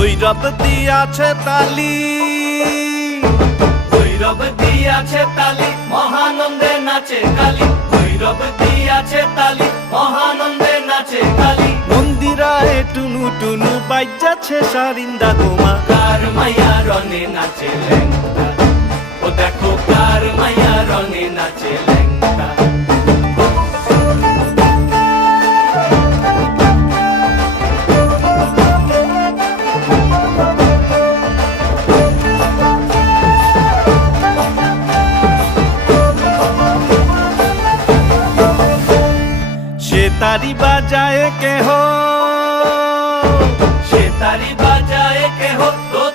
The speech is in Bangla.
ভৈরব দিয়াছে তালি। ভৈরব দিয়াছে তালি মহানন্দে নাচে কালী। ভৈরব দিয়াছে তালি মহানন্দে নাচে কালী। মন্দিরায় টুনু টুনু বাইজাছে সারিন্দা গোমা। কার মায়া রনে নাচে ও দেখো কার মায়া রনে নাচে সে তারি বাজায় কেহ। সে তারি বাজায় কেহ দোল